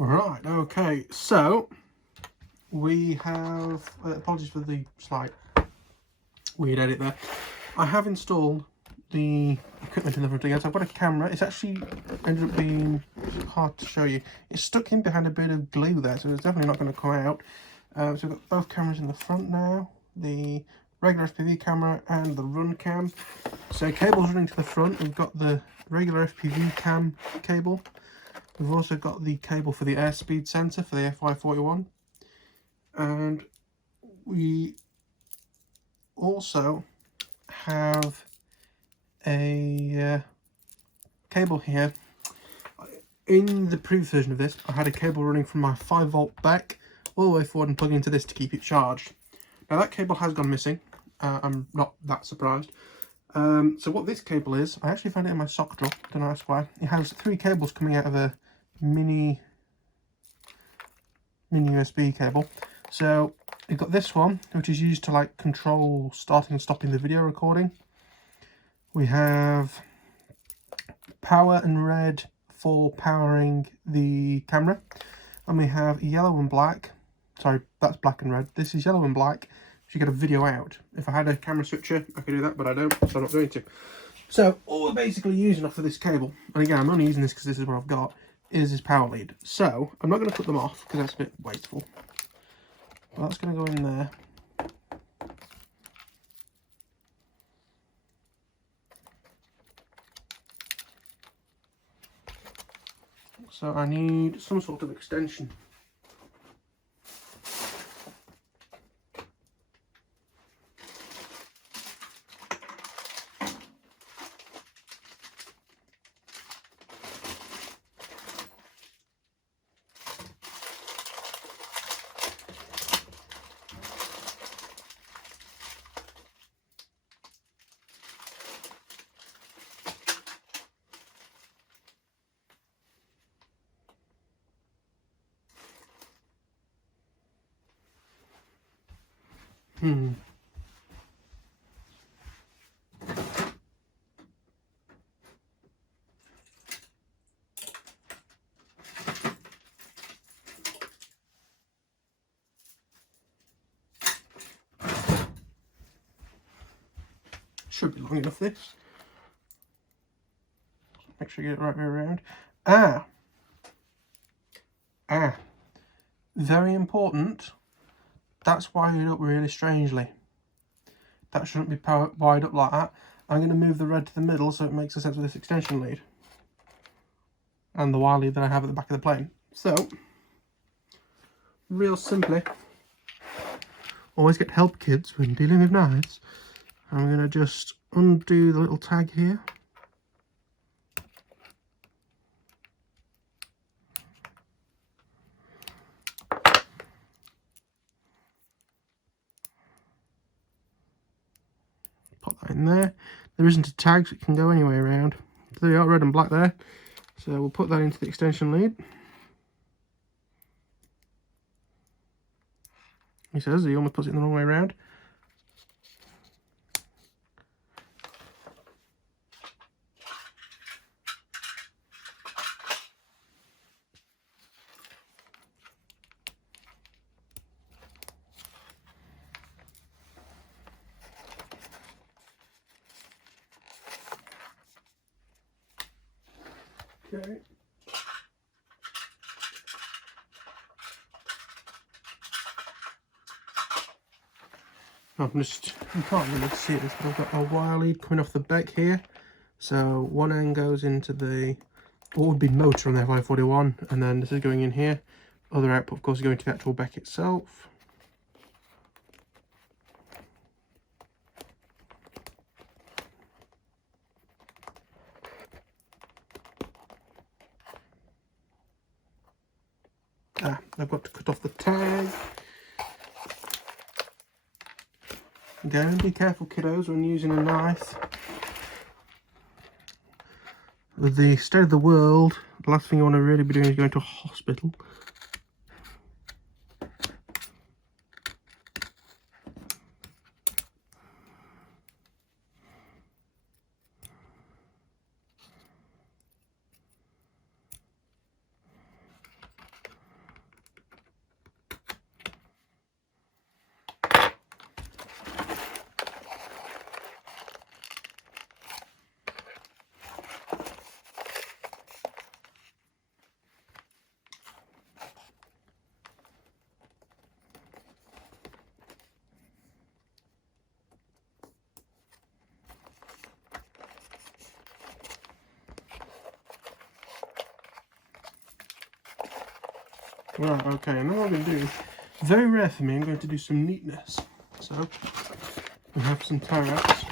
Right, okay, so we have, apologies for the slight weird edit there. I have installed the equipment in the front again, so I've got a camera. It's actually ended up being hard to show you. It's stuck in behind a bit of glue there, so it's definitely not going to come out. So we've got both cameras in the front now, the regular FPV camera and the run cam. So cables running to the front, we've got the regular FPV cam cable. We've also got the cable for the airspeed sensor for the F405. And we also have a cable here. In the previous version of this, I had a cable running from my 5-volt back all the way forward and plugging into this to keep it charged. Now that cable has gone missing. I'm not that surprised. So what this cable is, I actually found it in my sock drawer, don't ask why. It has 3 cables coming out of a mini USB cable. So we've got this one, which is used to like control starting and stopping the video recording. We have power and red for powering the camera, and we have yellow and black. Sorry, that's black and red. This is yellow and black, so you get a video out. If I had a camera switcher, I could do that, but I don't, so I'm not going to. So all we're basically using off of this cable, and again, I'm only using this because this is what I've got, is this power lead. So I'm not going to put them off because that's a bit wasteful. But that's going to go in there. So I need some sort of extension. Should be long enough, this. Make sure you get it right way around. Very important. That's wired up really strangely. That shouldn't be wired up like that. I'm going to move the red to the middle so it makes a sense with this extension lead. And the wire lead that I have at the back of the plane. So, real simply, always get help, kids, when dealing with knives. I'm going to just undo the little tag here. Pop that in there. There isn't a tag, so it can go any way around. There you are, red and black there. So we'll put that into the extension lead. He says he almost puts it in the wrong way around. Okay. I'm just, you can't really see this, but I've got a wire lead coming off the back here. So one end goes into the, what would be motor on the F401, and then this is going in here. Other output, of course, is going to the actual back itself. I've got to cut off the tag. Again, be careful, kiddos, when using a knife. With the state of the world, the last thing you want to really be doing is going to a hospital. Right, okay, and now what I'm going to do, very rare for me, I'm going to do some neatness. So, we have some tie wraps.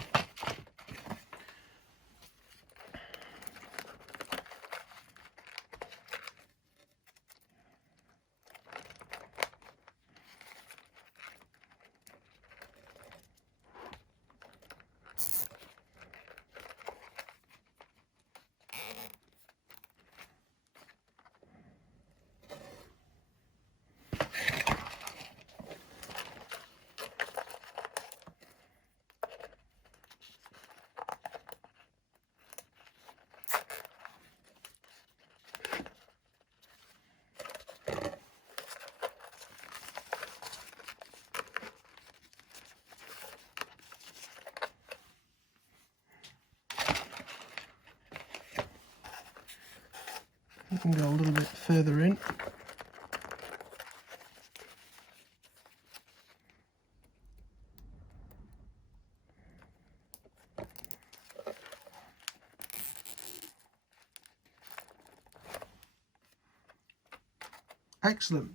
You can go a little bit further in. Excellent.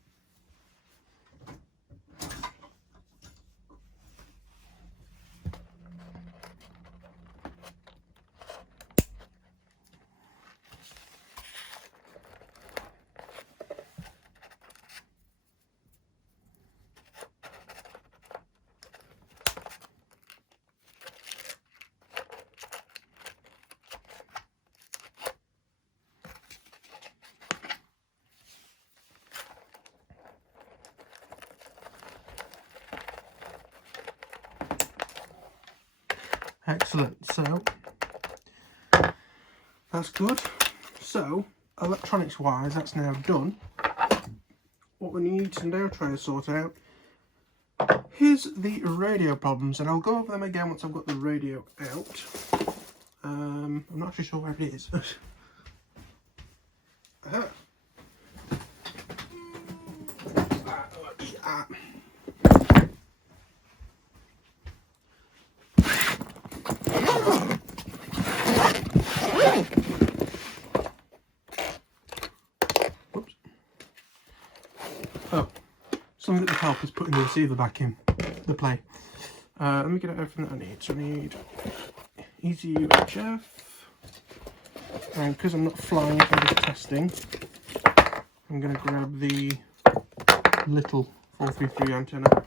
Excellent. So that's good. So electronics wise, that's now done. What we need to now try and sort out is the radio problems, and I'll go over them again once I've got the radio out. I'm not actually sure where it is. Whoops. Oh, something that would help is putting the receiver back in the play. Let me get everything that I need. So I need easy UHF, and because I'm not flying, I'm just testing. I'm going to grab the little 433 antenna.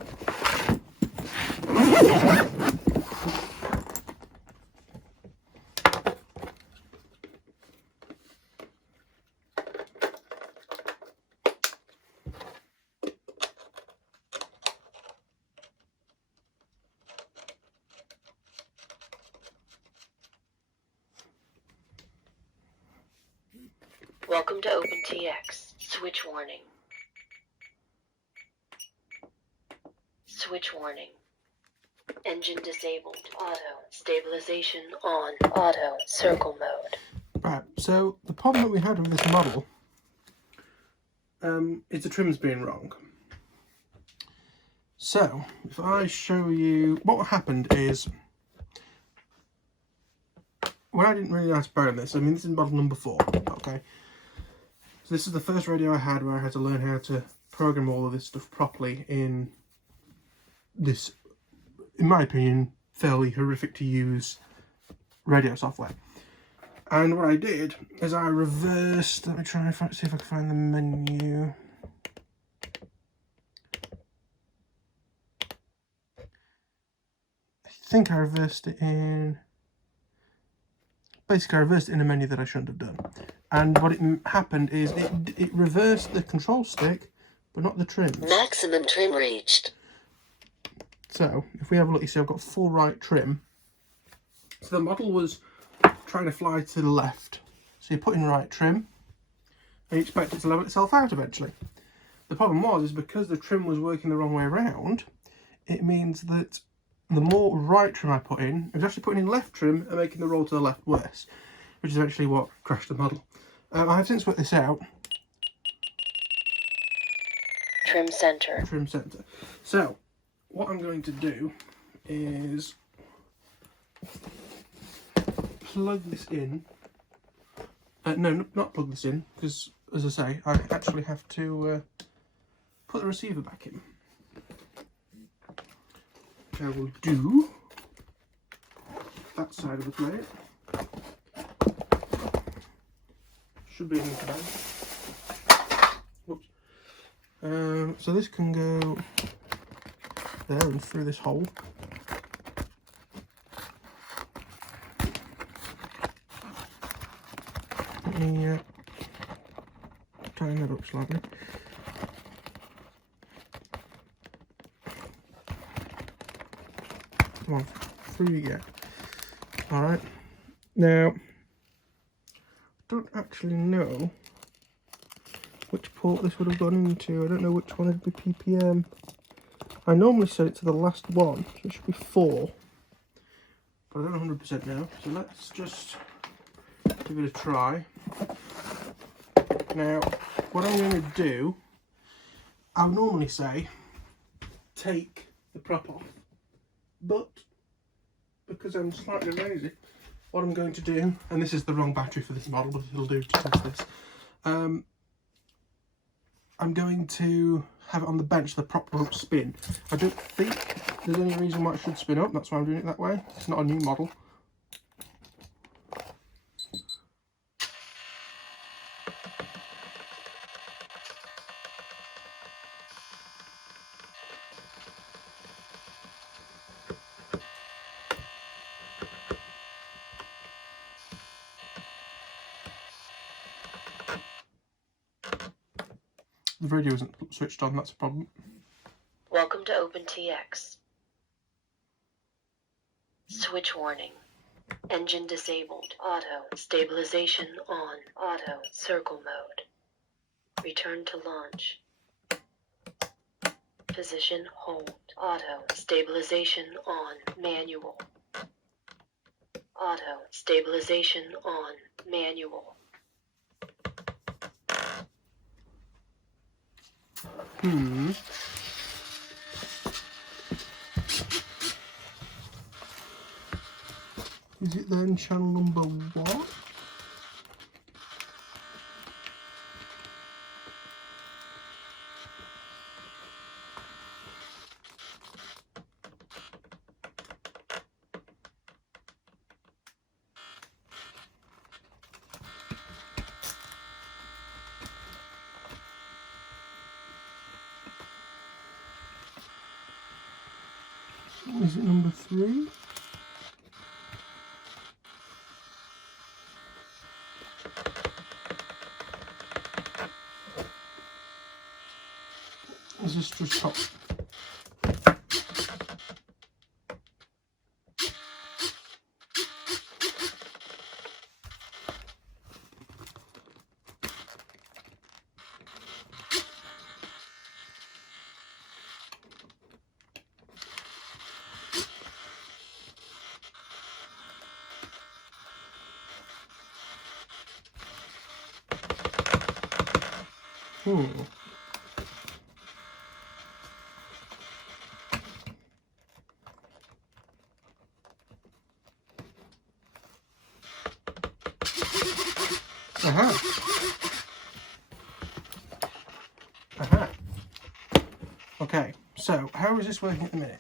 Welcome to OpenTX. Switch warning. Switch warning. Engine disabled. Auto. Stabilization on. Auto. Circle mode. Right, so the problem that we had with this model is the trim's being wrong. So, if I show you, what happened is, when I didn't really know how to program this, I mean this is model number 4, okay? So this is the first radio I had where I had to learn how to program all of this stuff properly in this, in my opinion, fairly horrific to use radio software. And what I did is I reversed, let me try and see if I can find the menu. I think I reversed it in, basically I reversed it in a menu that I shouldn't have done. And what it happened is it reversed the control stick, but not the trims. Maximum trim reached. So, if we have a look, you see I've got full right trim. So the model was trying to fly to the left. So you put in right trim, and you expect it to level itself out eventually. The problem is because the trim was working the wrong way around, it means that the more right trim I put in, I was actually putting in left trim and making the roll to the left worse, which is eventually what crashed the model. I have since worked this out. Trim center. Trim center. So, what I'm going to do is plug this in. No, not plug this in, because as I say, I actually have to put the receiver back in. I will do that side of the plate. Should be in time. Whoops. So this can go there and through this hole. Let me tighten that up slightly. Come on, through you get. Alright, now, don't actually know which port this would have gone into. I don't know which one would be PPM. I normally set it to the last one, so it should be 4. But I don't 100% know, so let's just give it a try. Now, what I'm going to do, I'll normally say, take the prop off. But, because I'm slightly lazy, what I'm going to do, and this is the wrong battery for this model, but it'll do to test this. I'm going to have it on the bench, the prop won't spin. I don't think there's any reason why it should spin up, that's why I'm doing it that way. It's not a new model. The radio isn't switched on, that's a problem. Welcome to OpenTX. Switch warning. Engine disabled. Auto. Stabilization on. Auto. Circle mode. Return to launch. Position hold. Auto. Stabilization on. Manual. Auto. Stabilization on. Manual. Is it then channel number 1? Is it number 3? Is this just top? Aha. Okay, so how is this working at the minute?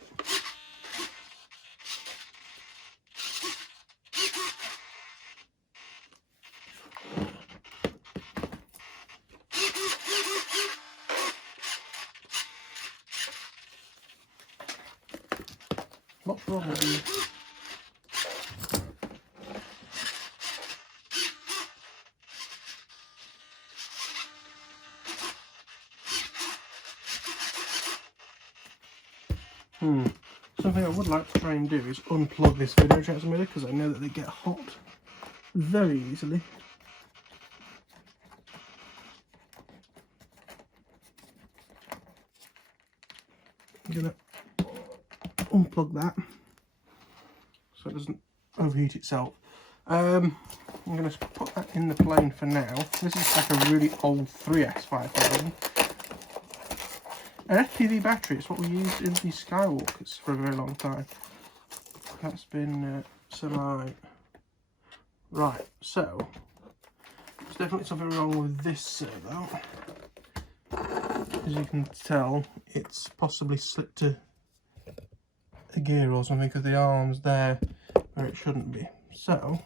What's wrong with you? Something I would like to try and do is unplug this video transmitter because I know that they get hot very easily. I'm going to unplug that so it doesn't overheat itself. I'm going to put that in the plane for now. This is like a really old 3S 5000. An FPV battery, it's what we used in the Skywalkers for a very long time. That's been semi... Right, so, there's definitely something wrong with this servo. as you can tell, it's possibly slipped a gear or something because the arm's there where it shouldn't be. So,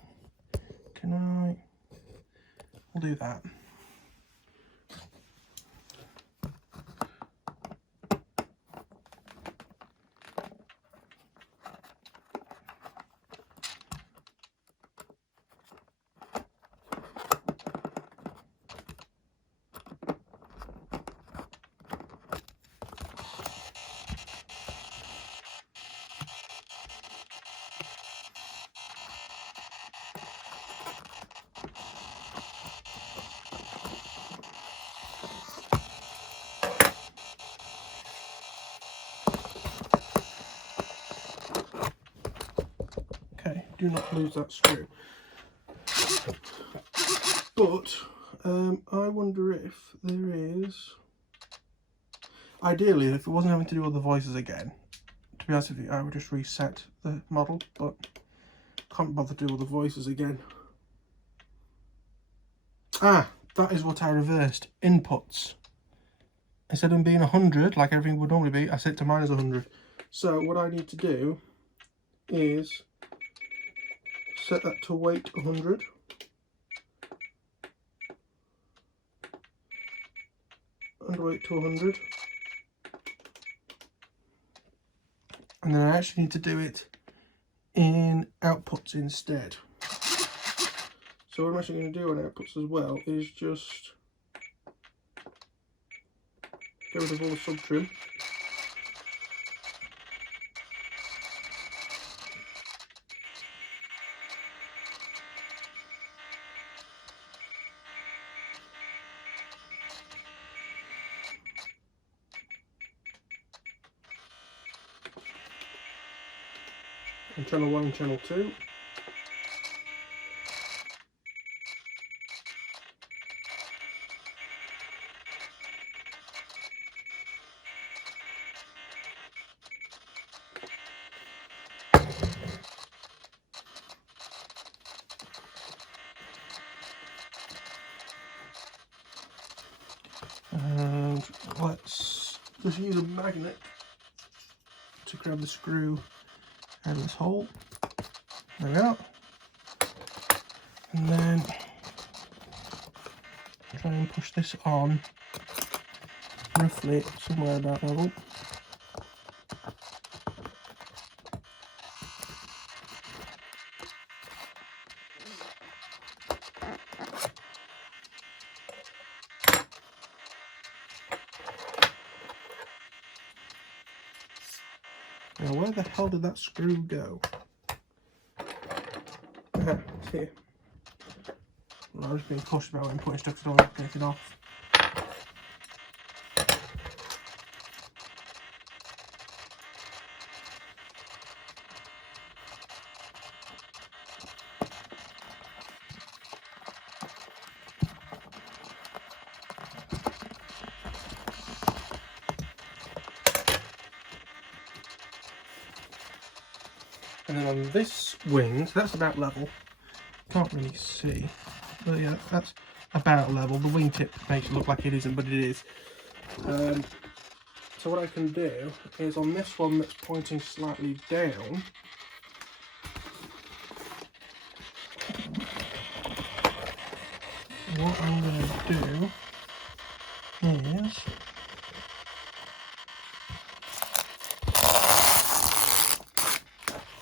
we'll do that. Do not lose that screw. But I wonder if there is, ideally, if it wasn't having to do all the voices again, to be honest with you, I would just reset the model, but can't bother to do all the voices again. Ah, that is what I reversed. Inputs. Instead of them being 100 like everything would normally be, I set it to minus 100. So what I need to do is set that to weight 100. And weight to 100. And then I actually need to do it in outputs instead. So what I'm actually going to do on outputs as well is just get rid of all the sub trim. And channel 1 and channel 2. And let's just use a magnet to grab the screw out of this hole. There we go. And then try and push this on roughly somewhere about level. Now where the hell did that screw go? It's here. Well, I was being cautious about when putting stuff, so I don't get it off. And then on this wing, so that's about level. Can't really see, but yeah, that's about level. The wingtip makes it look like it isn't, but it is. So what I can do is on this one that's pointing slightly down, what I'm going to do is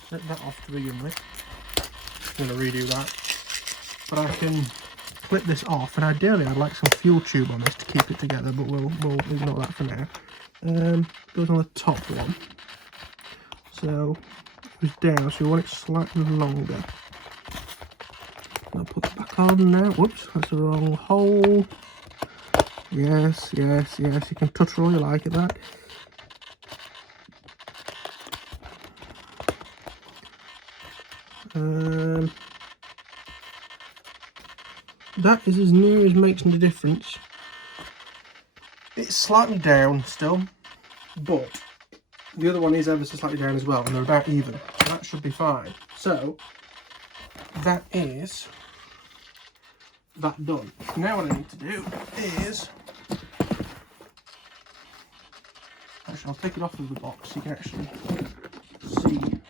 set that off to begin with. I'm going to redo that, but I can clip this off, and ideally I'd like some fuel tube on this to keep it together, but we'll ignore that for now. Goes on the top one, so it was down, so we want it slightly longer. I'll put it back on now. Whoops, that's the wrong hole. Yes, yes, yes, you can touch all you like at that. That is as near as makes no difference. It's slightly down still, but the other one is ever so slightly down as well, and they're about even, so that should be fine. So that is that done. Now what I need to do is I'll take it off of the box so you can actually see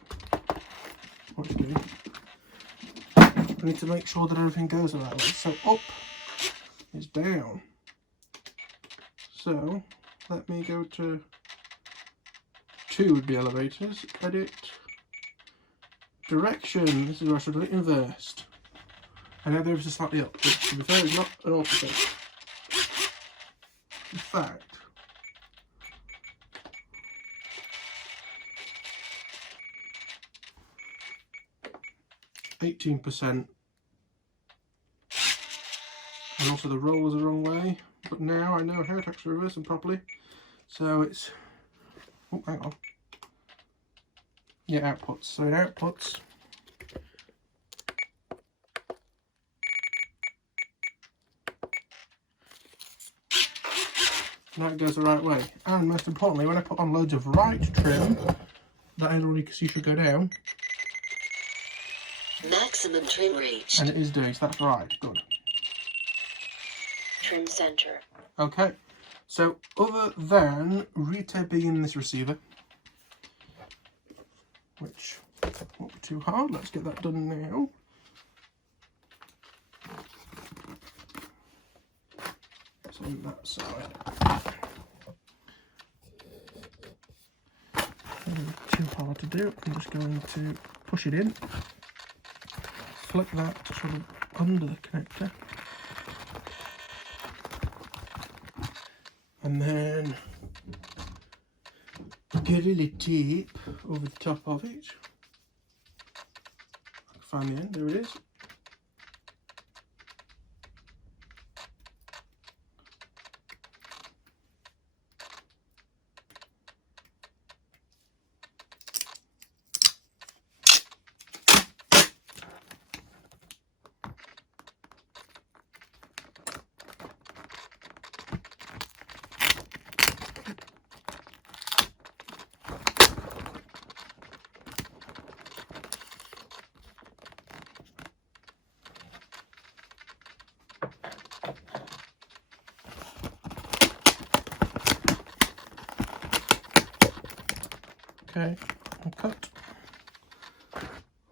what it's doing. I need to make sure that everything goes the right way. So up is down. So let me go to 2 would be elevators, edit, direction, this is where I should have it inversed. And now there is a slightly up, which to be fair is not an awful thing. In fact, %, and also the roll was the wrong way, but now I know how to actually reverse them properly. So it's, oh hang on, yeah, outputs. So in outputs, now it goes the right way. And most importantly, when I put on loads of right trim, that is already because you should go down. Maximum trim reached. And it is doing, so that's right, good. Trim center. Okay, so other than Rita being in this receiver, which won't be too hard, let's get that done now. So on that side. Not too hard to do, I'm just going to push it in, flick that sort of under the connector, and then get a little tape over the top of it. I can find the end, there it is. Okay, I'll cut,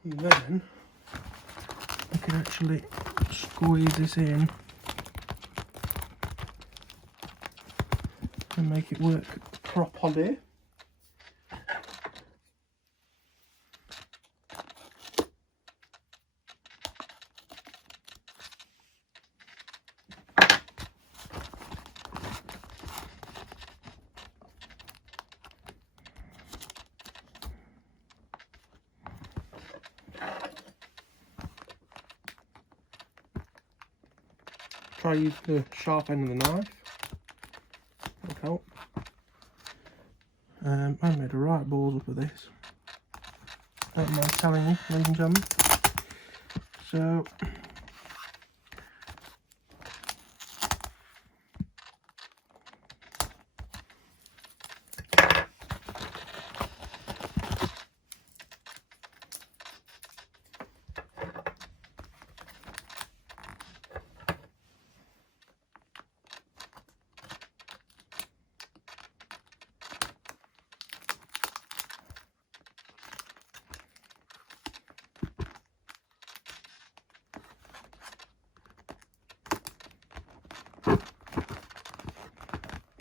and then I can actually squeeze this in and make it work properly. Try use the sharp end of the knife, that'll help. I made a right balls up of this, don't mind telling you, ladies and gentlemen. So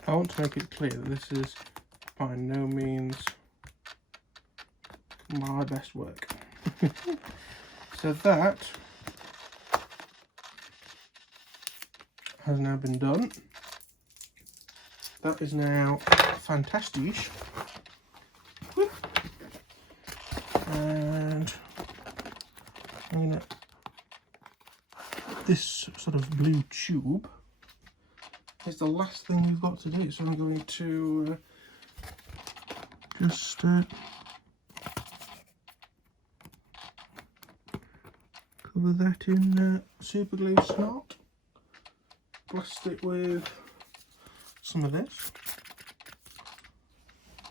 I want to make it clear that this is by no means my best work. So that has now been done. That is now fantastic. And I'm gonna, this sort of blue tube is the last thing we've got to do, so I'm going to just cover that in super glue snot, blast it with some of this,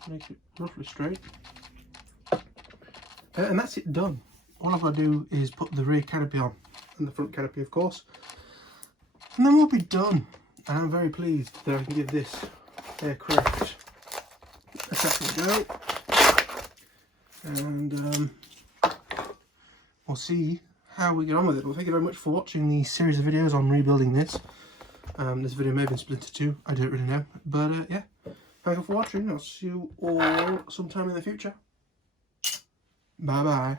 make it roughly straight, and that's it done. All I've got to do is put the rear canopy on, and the front canopy of course, and then we'll be done. And I'm very pleased that I can give this aircraft second go. And we'll see how we get on with it. Well, thank you very much for watching the series of videos on rebuilding this. This video may have been split into two, I don't really know. But yeah, thank you for watching. I'll see you all sometime in the future. Bye bye.